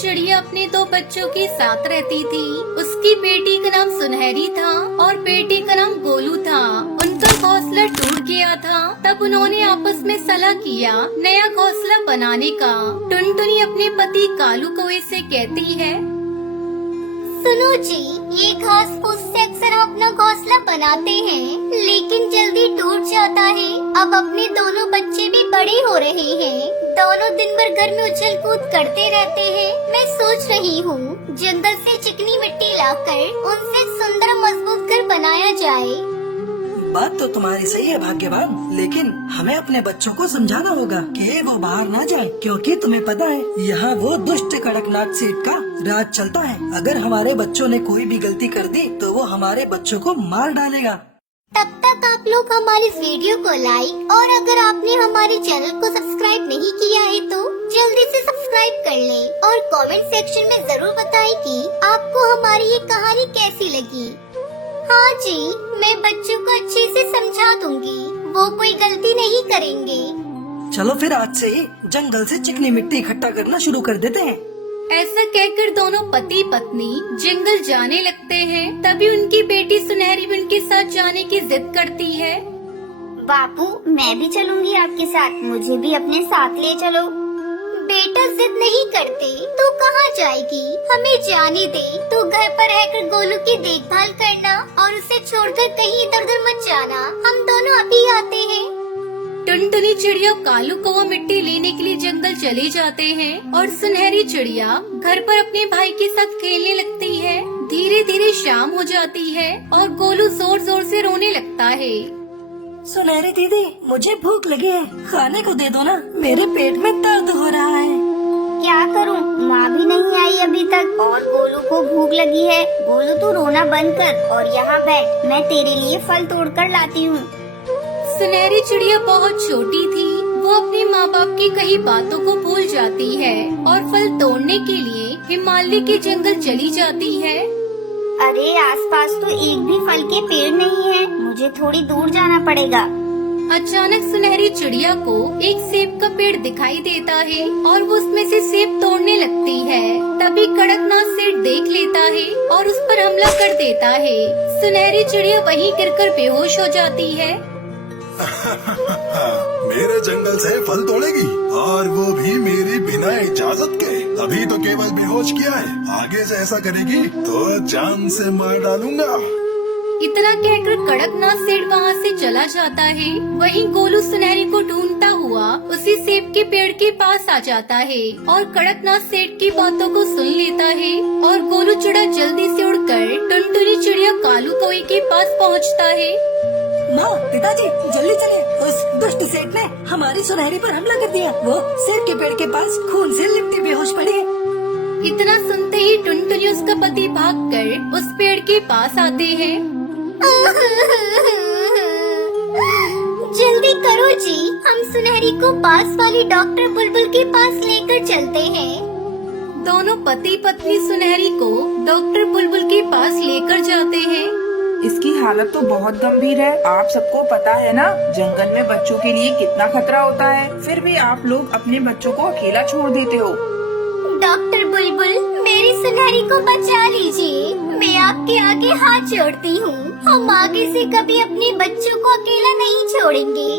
चिड़िया अपने दो बच्चों के साथ रहती थी। उसकी बेटी का नाम सुनहरी था और बेटे का नाम गोलू था। उनका घोंसला टूट गया था। तब उन्होंने आपस में सलाह किया नया घोंसला बनाने का। टुनटुनी अपने पति कालू कौवे से कहती है, सुनो जी, ये घास फूस से अक्सर हम अपना घोंसला बनाते हैं, लेकिन जल्दी टूट जाता है। अब अपने दोनों बच्चे भी बड़े हो रहे हैं। दोनों दिन भर घर में उछल कूद करते रहते हैं। मैं सोच रही हूँ जंगल से चिकनी मिट्टी लाकर उनसे सुंदर मजबूत घर बनाया जाए। बात तो तुम्हारी सही है भाग्यवान, लेकिन हमें अपने बच्चों को समझाना होगा कि वो बाहर ना जाए, क्योंकि तुम्हें पता है यहाँ वो दुष्ट कड़कनाथ सेठ का राज चलता है। अगर हमारे बच्चों ने कोई भी गलती कर दी तो वो हमारे बच्चों को मार डालेगा। तब तक आप लोग हमारे इस वीडियो को लाइक और अगर आपने हमारे चैनल को सब्सक्राइब नहीं किया है तो जल्दी से सब्सक्राइब कर लें और कमेंट सेक्शन में जरूर बताएं कि आपको हमारी ये कहानी कैसी लगी। हाँ जी, मैं बच्चों को अच्छे से समझा दूंगी, वो कोई गलती नहीं करेंगे। चलो फिर आज से ही जंगल से चिकनी मिट्टी इकट्ठा करना शुरू कर देते हैं। ऐसा कहकर दोनों पति पत्नी जंगल जाने लगते हैं। तभी उनकी बेटी सुनहरी भी उनके साथ जाने की जिद करती है। बापू, मैं भी चलूंगी आपके साथ, मुझे भी अपने साथ ले चलो। बेटा जिद नहीं करते तो कहाँ जाएगी, हमें जाने दे। तो घर पर रहकर गोलू की देखभाल करना और उसे छोड़कर कहीं इधर उधर मत जाना। हम दोनों अभी आते हैं। टुनटुनी चिड़िया कालू कौवा मिट्टी लेने के लिए जंगल चले जाते हैं और सुनहरी चिड़िया घर पर अपने भाई के साथ खेलने लगती है। धीरे धीरे शाम हो जाती है और गोलू जोर जोर से रोने लगता है। सुनहरी दीदी, मुझे भूख लगी है, खाने को दे दो ना, मेरे पेट में दर्द हो रहा है। क्या करूं, माँ भी नहीं आई अभी तक और गोलू को भूख लगी है। गोलू तू रोना बंद कर और यहाँ बैठ, मैं तेरे लिए फल तोड़कर लाती हूँ। सुनहरी चिड़िया बहुत छोटी थी। वो अपने माँ बाप की कई बातों को भूल जाती है और फल तोड़ने के लिए हिमालय के जंगल चली जाती है। अरे आसपास तो एक भी फल के पेड़ नहीं है, मुझे थोड़ी दूर जाना पड़ेगा। अचानक सुनहरी चिड़िया को एक सेब का पेड़ दिखाई देता है और वो उसमें से सेब तोड़ने लगती है। तभी कड़कनाथ सेठ देख लेता है और उस पर हमला कर देता है। सुनहरी चिड़िया वहीं गिरकर बेहोश हो जाती है। मेरे जंगल से फल तोड़ेगी और वो भी मेरी बिना इजाजत के। अभी तो केवल बेहोश किया है, आगे से ऐसा करेगी तो जान से मार डालूंगा। इतना कहकर कड़कनाथ सेठ वहाँ से चला जाता है। वहीं गोलू सुनहरी को ढूंढता हुआ उसी सेब के पेड़ के पास आ जाता है और कड़कनाथ सेठ की बातों को सुन लेता है और गोलू चिड़ा जल्दी से उड़कर टुनटुनी चिड़िया कालू कौवे के पास पहुँचता है। माँ, पिताजी, जल्दी चले, उस दुष्ट सेठ ने हमारी सुनहरी पर हमला कर दिया। वो सेब के पेड़ के पास खून से लिपटी बेहोश पड़ी है। इतना सुनते ही टुनटुनी उसका पति भागकर उस पेड़ के पास आते हैं। जल्दी करो जी, हम सुनहरी को पास वाली डॉक्टर बुलबुल के पास लेकर चलते हैं। दोनों पति पत्नी सुनहरी को डॉक्टर बुलबुल के पास लेकर जाते हैं। इसकी हालत तो बहुत गंभीर है। आप सबको पता है ना, जंगल में बच्चों के लिए कितना खतरा होता है, फिर भी आप लोग अपने बच्चों को अकेला छोड़ देते हो। डॉक्टर बुलबुल, मेरी सुनहरी को बचा लीजिए, मैं आपके आगे हाथ जोड़ती हूँ। हम आगे से कभी अपने बच्चों को अकेला नहीं छोड़ेंगे।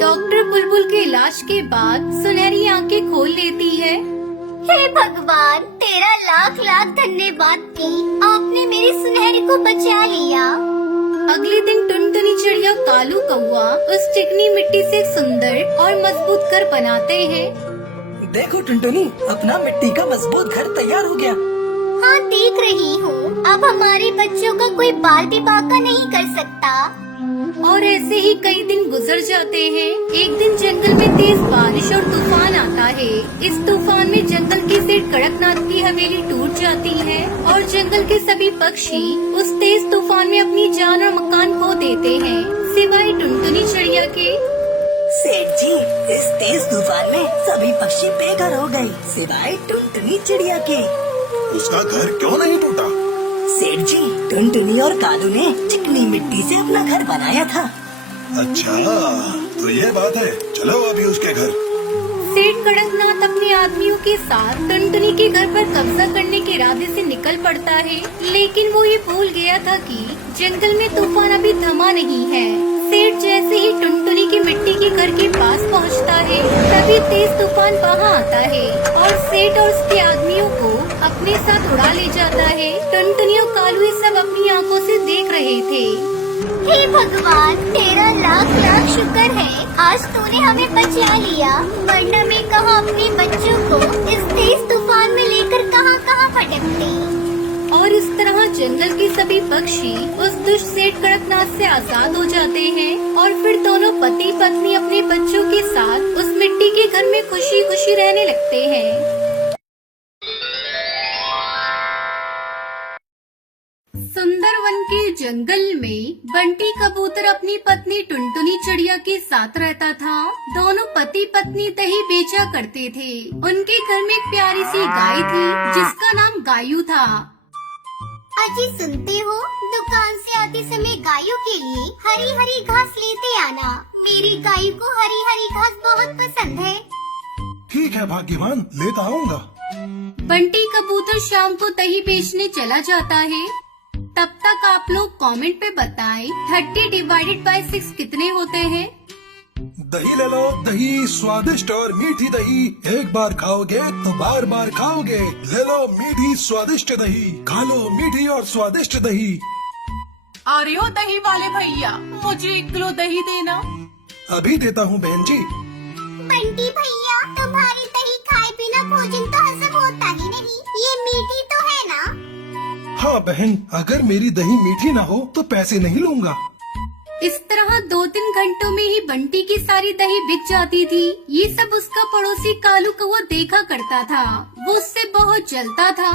डॉक्टर बुलबुल के इलाज के बाद सुनहरी आंखें खोल लेती है। हे भगवान, तेरा लाख लाख धन्यवाद कि आपने मेरी सुनहरी को बचा लिया। अगले दिन टुनटुनी चिड़िया कालू कौवा उस चिकनी मिट्टी से सुंदर और मजबूत घर बनाते हैं। देखो टुनटुनी, अपना मिट्टी का मजबूत घर तैयार हो गया। हाँ, देख रही हूँ। अब हमारे बच्चों का कोई बाल भी बांका नहीं कर सकता। और ऐसे ही कई दिन गुजर जाते हैं। एक दिन जंगल में तेज बारिश और तूफान आता है। इस तूफान में जंगल के सेठ कड़कनाथ की हवेली टूट जाती है और जंगल के सभी पक्षी उस तेज तूफान में अपनी जान और मकान खो देते हैं, सिवाय टुनटुनी चिड़िया के। सेठ जी, इस तेज तूफान में सभी पक्षी बेघर हो गए, सिवाय टुनटुनी चिड़िया के। उसका घर क्यों नहीं टूटा? सेठ जी, टुनटुनी और कालू ने चिकनी मिट्टी से अपना घर बनाया था। अच्छा, तो ये बात है। चलो अभी उसके घर। सेठ कड़कनाथ अपने आदमियों के साथ टुनटुनी के घर पर कब्जा करने के इरादे से निकल पड़ता है, लेकिन वो ये भूल गया था कि जंगल में तूफान अभी थमा नहीं है। सेठ जैसे ही टुनटुनी की मिट्टी के घर के पास पहुंचता है, तभी तेज तूफान वहां आता है और सेठ और उसके आदमियों को अपने साथ उड़ा ले जाता है। टुनटुनी और कालू ये सब अपनी आंखों से देख रहे थे। हे भगवान, तेरा लाख लाख शुक्र है, आज तूने हमें बचा लिया, वरना मैं कहाँ अपने बच्चों को इस तेज तूफान में लेकर कहाँ कहाँ भटकती। और इस तरह जंगल के सभी पक्षी उस दुष्ट सेठ कड़कनाथ से आजाद हो जाते हैं और फिर दोनों पति पत्नी अपने बच्चों के साथ उस मिट्टी के घर में खुशी खुशी रहने लगते हैं। सुंदरवन के जंगल में बंटी कबूतर अपनी पत्नी टुनटुनी चिड़िया के साथ रहता था। दोनों पति पत्नी दही बेचा करते थे। उनके घर में एक प्यारी सी गाय थी जिसका नाम गायू था। अजी सुनते हो, दुकान से आते समय गायों के लिए हरी हरी घास लेते आना। मेरी गाय को हरी हरी घास बहुत पसंद है। ठीक है भाग्यवान, लेता आऊंगा। बंटी कबूतर शाम को दही बेचने चला जाता है। तब तक आप लोग कमेंट पे बताएं 30 डिवाइडेड बाय 6 कितने होते हैं। दही ले लो, दही स्वादिष्ट और मीठी दही, एक बार खाओगे तो बार बार खाओगे। ले लो मीठी स्वादिष्ट दही, खा लो मीठी और स्वादिष्ट दही। अरे ओ दही वाले भैया, मुझे 1 किलो दही देना। अभी देता हूँ बहन जी। बंटी भैया, तुम्हारी दही खाए बिना भोजन तो हजम होता ही नहीं, ये मीठी तो है ना? हाँ बहन, अगर मेरी दही मीठी ना हो तो पैसे नहीं लूंगा। इस तरह 2-3 घंटों में ही बंटी की सारी दही बिक जाती थी। ये सब उसका पड़ोसी कालू कौवा देखा करता था। वो उससे बहुत जलता था।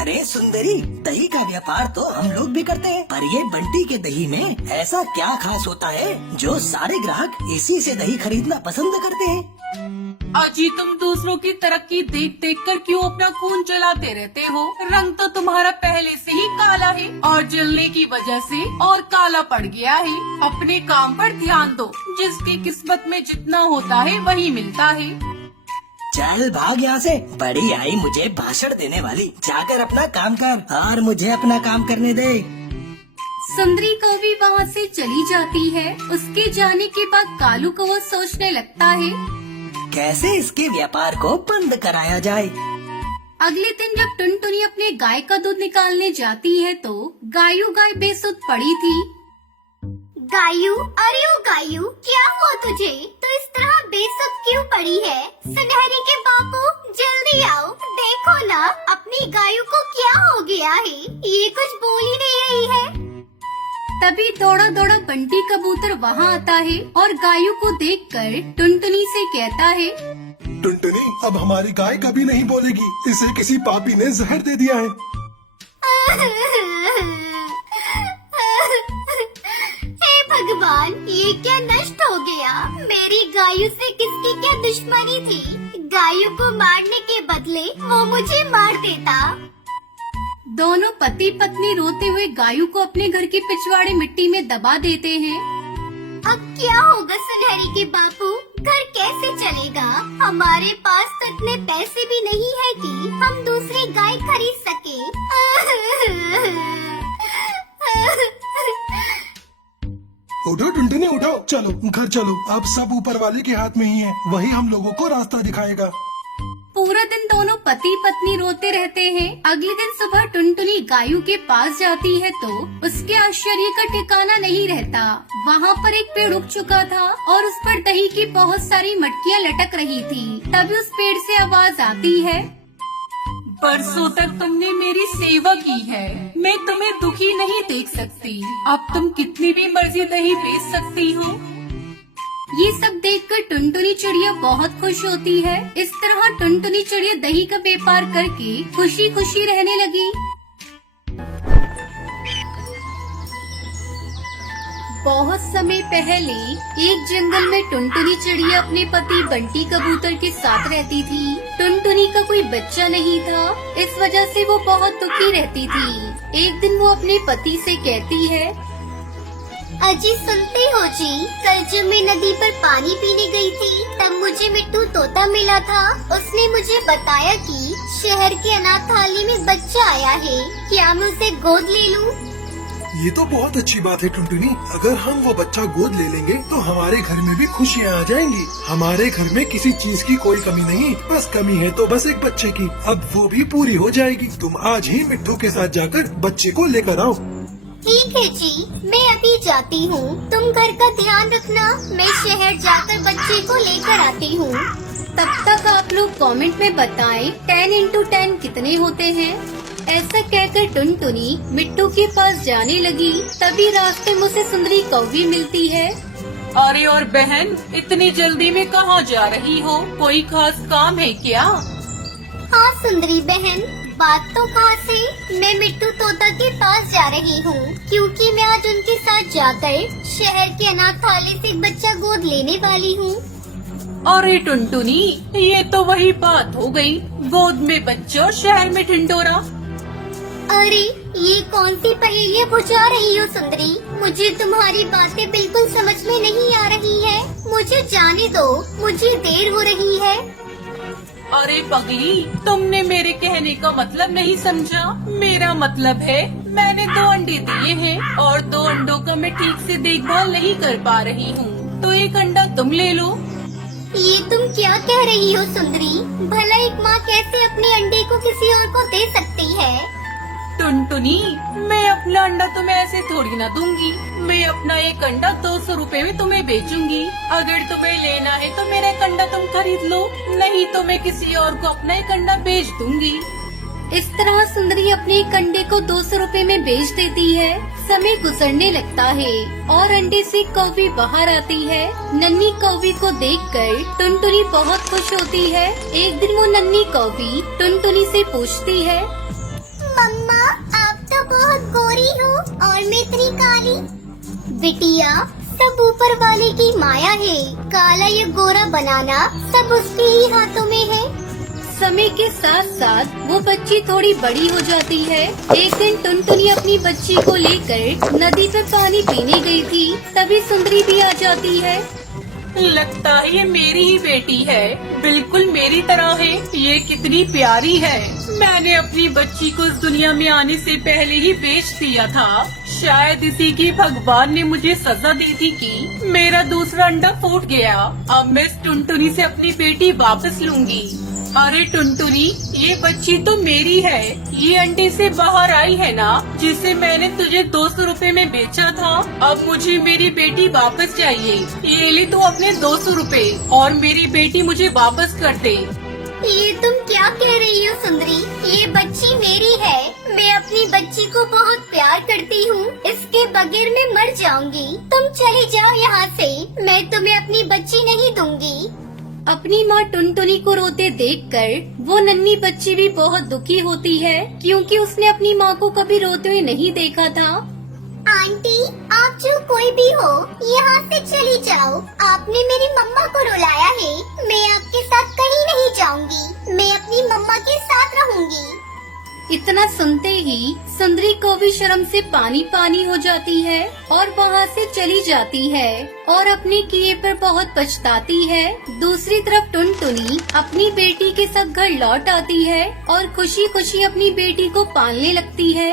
अरे सुंदरी, दही का व्यापार तो हम लोग भी करते हैं, पर ये बंटी के दही में ऐसा क्या खास होता है जो सारे ग्राहक इसी से दही खरीदना पसंद करते हैं? अजी, तुम दूसरों की तरक्की देख देख कर क्यों अपना खून जलाते रहते हो? रंग तो तुम्हारा पहले से ही काला है और जलने की वजह से और काला पड़ गया है। अपने काम पर ध्यान दो, जिसकी किस्मत में जितना होता है वही मिलता है। चल भाग यहाँ से, बड़ी आई मुझे भाषण देने वाली। जाकर अपना काम कर और मुझे अपना काम करने दे। सुंदरी कौवी वहाँ से चली जाती है। उसके जाने के बाद कालू कौवा सोचने लगता है कैसे इसके व्यापार को बंद कराया जाए। अगले दिन जब टुनटुनी अपने गाय का दूध निकालने जाती है तो गायू गाय बेसुध पड़ी थी। गायू, अरे ओ गायू, क्या हुआ तुझे? तो इस तरह बेसुध क्यों पड़ी है? सुनहरी के बापू, जल्दी आओ, देखो ना अपनी गायू को क्या हो गया है, ये कुछ बोल ही नहीं रही है। तभी दौड़ा दौड़ा बंटी कबूतर वहाँ आता है और गायू को देखकर टुनटुनी से कहता है, टुनटुनी, अब हमारी गाय कभी नहीं बोलेगी, इसे किसी पापी ने जहर दे दिया है। हे भगवान, ये क्या नष्ट हो गया? मेरी गायू से किसकी क्या दुश्मनी थी? गायू को मारने के बदले वो मुझे मार देता। दोनों पति पत्नी रोते हुए गायू को अपने घर के पिछवाड़े मिट्टी में दबा देते हैं। अब क्या होगा सुनहरी के बापू? घर कैसे चलेगा? हमारे पास तो इतने पैसे भी नहीं है कि हम दूसरी गाय खरीद सके। उठो टुनटुनी, उठो, चलो घर चलो। अब सब ऊपर वाले के हाथ में ही है, वही हम लोगों को रास्ता दिखाएगा। पूरा दिन दोनों पति पत्नी रोते रहते हैं। अगले दिन सुबह टुनटुनी गायू के पास जाती है तो उसके आश्चर्य का ठिकाना नहीं रहता। वहाँ पर एक पेड़ उग चुका था और उस पर दही की बहुत सारी मटकियाँ लटक रही थी। तभी उस पेड़ से आवाज आती है, बरसों तक तुमने मेरी सेवा की है, मैं तुम्हें दुखी नहीं देख सकती। अब तुम कितनी भी मर्जी दही बेच सकती हो। ये सब देखकर टुनटुनी चिड़िया बहुत खुश होती है। इस तरह टुनटुनी चिड़िया दही का व्यापार करके खुशी खुशी रहने लगी। बहुत समय पहले एक जंगल में टुनटुनी चिड़िया अपने पति बंटी कबूतर के साथ रहती थी। टुनटुनी का कोई बच्चा नहीं था, इस वजह से वो बहुत दुखी रहती थी। एक दिन वो अपने पति से कहती है, अजी सुनते हो जी, कल जब मैं नदी पर पानी पीने गई थी तब मुझे मिट्टू तोता मिला था। उसने मुझे बताया कि शहर के अनाथालय में बच्चा आया है, क्या मैं उसे गोद ले लूं? ये तो बहुत अच्छी बात है टुनटुनी। अगर हम वो बच्चा गोद ले लेंगे तो हमारे घर में भी खुशियाँ आ जाएंगी। हमारे घर में किसी चीज की कोई कमी नहीं, बस कमी है तो बस एक बच्चे की। अब वो भी पूरी हो जाएगी। तुम आज ही मिट्टू के साथ जाकर बच्चे को लेकर आओ। ठीक है जी, मैं अभी जाती हूँ। तुम घर का ध्यान रखना, मैं शहर जाकर बच्चे को लेकर आती हूँ। तब तक आप लोग कमेंट में बताएं 10 into 10 कितने होते हैं। ऐसा कहकर टुनटुनी मिट्टू के पास जाने लगी। तभी रास्ते में उसे सुंदरी कौवी मिलती है। अरे और बहन, इतनी जल्दी में कहाँ जा रही हो? कोई खास काम है क्या? हाँ सुंदरी बहन, बात तो कहाँ से, मैं मिट्टू तोता के पास जा रही हूँ क्योंकि मैं आज उनके साथ जाकर शहर के अनाथालय से एक बच्चा गोद लेने वाली हूँ। अरे टुनटुनी, ये तो वही बात हो गई, गोद में बच्चा और शहर में ढिंढोरा। अरे ये कौन सी पहेलियाँ बुझा रही हो सुंदरी? मुझे तुम्हारी बातें बिल्कुल समझ में नहीं आ रही है। मुझे जाने दो, मुझे देर हो रही है। अरे पगली, तुमने मेरे कहने का मतलब नहीं समझा। मेरा मतलब है मैंने 2 अंडे दिए हैं और 2 अंडों का मैं ठीक से देखभाल नहीं कर पा रही हूँ, तो एक अंडा तुम ले लो। ये तुम क्या कह रही हो सुंदरी? भला एक माँ कैसे अपने अंडे को किसी और को दे सकती है? टुनटुनी, मैं अपना अंडा तुम्हें ऐसे थोड़ी ना दूंगी। मैं अपना एक अंडा 200 रुपए में तुम्हें बेचूंगी। अगर तुम्हें लेना है तो मेरा एक अंडा तुम खरीद लो, नहीं तो मैं किसी और को अपना एक अंडा बेच दूंगी। इस तरह सुंदरी अपने एक अंडे को 200 रुपए में बेच देती है। समय गुजरने लगता है और अंडे से कौवी बाहर आती है। नन्ही कौवी को देखकर टुनटुनी बहुत खुश होती है। एक दिन वो नन्ही कौवी टुनटुनी से पूछती है, मम्मा, आप तो बहुत गोरी हो और मैं इतनी काली। बिटिया, सब ऊपर वाले की माया है। काला या गोरा बनाना सब उसके ही हाथों में है। समय के साथ साथ वो बच्ची थोड़ी बड़ी हो जाती है। एक दिन टुनटुनी अपनी बच्ची को लेकर नदी पे पानी पीने गई थी। तभी सुंदरी भी आ जाती है। लगता है ये मेरी ही बेटी है, बिल्कुल मेरी तरह है। ये कितनी प्यारी है। मैंने अपनी बच्ची को इस दुनिया में आने से पहले ही बेच दिया था। शायद इसी की भगवान ने मुझे सजा दी थी कि मेरा दूसरा अंडा फूट गया। अब मैं इस टुनटुनी से अपनी बेटी वापस लूंगी। अरे टुनटुनी, ये बच्ची तो मेरी है। ये अंडे से बाहर आई है ना, जिसे मैंने तुझे 200 रुपए में बेचा था। अब मुझे मेरी बेटी वापस चाहिए। ये ले तू अपने 200 रुपए और मेरी बेटी मुझे वापस कर दे। ये तुम क्या कह रही हो सुंदरी? ये बच्ची मेरी है। मैं अपनी बच्ची को बहुत प्यार करती हूँ। इसके बगैर मैं मर जाऊंगी। तुम चली जाओ यहाँ से। मैं तुम्हें अपनी बच्ची नहीं दूंगी। अपनी माँ टुनटुनी को रोते देखकर वो नन्ही बच्ची भी बहुत दुखी होती है क्योंकि उसने अपनी माँ को कभी रोते हुए नहीं देखा था। आंटी, आप जो कोई भी हो, यहाँ से चली जाओ। आपने मेरी मम्मा को रुलाया है। मैं आपके साथ कहीं नहीं जाऊंगी। मैं अपनी मम्मा के साथ रहूंगी। इतना सुनते ही सुंदरी को भी शर्म से पानी पानी हो जाती है और वहाँ से चली जाती है और अपने किए पर बहुत पछताती है। दूसरी तरफ टुनटुनी अपनी बेटी के साथ घर लौट आती है और खुशी खुशी अपनी बेटी को पालने लगती है।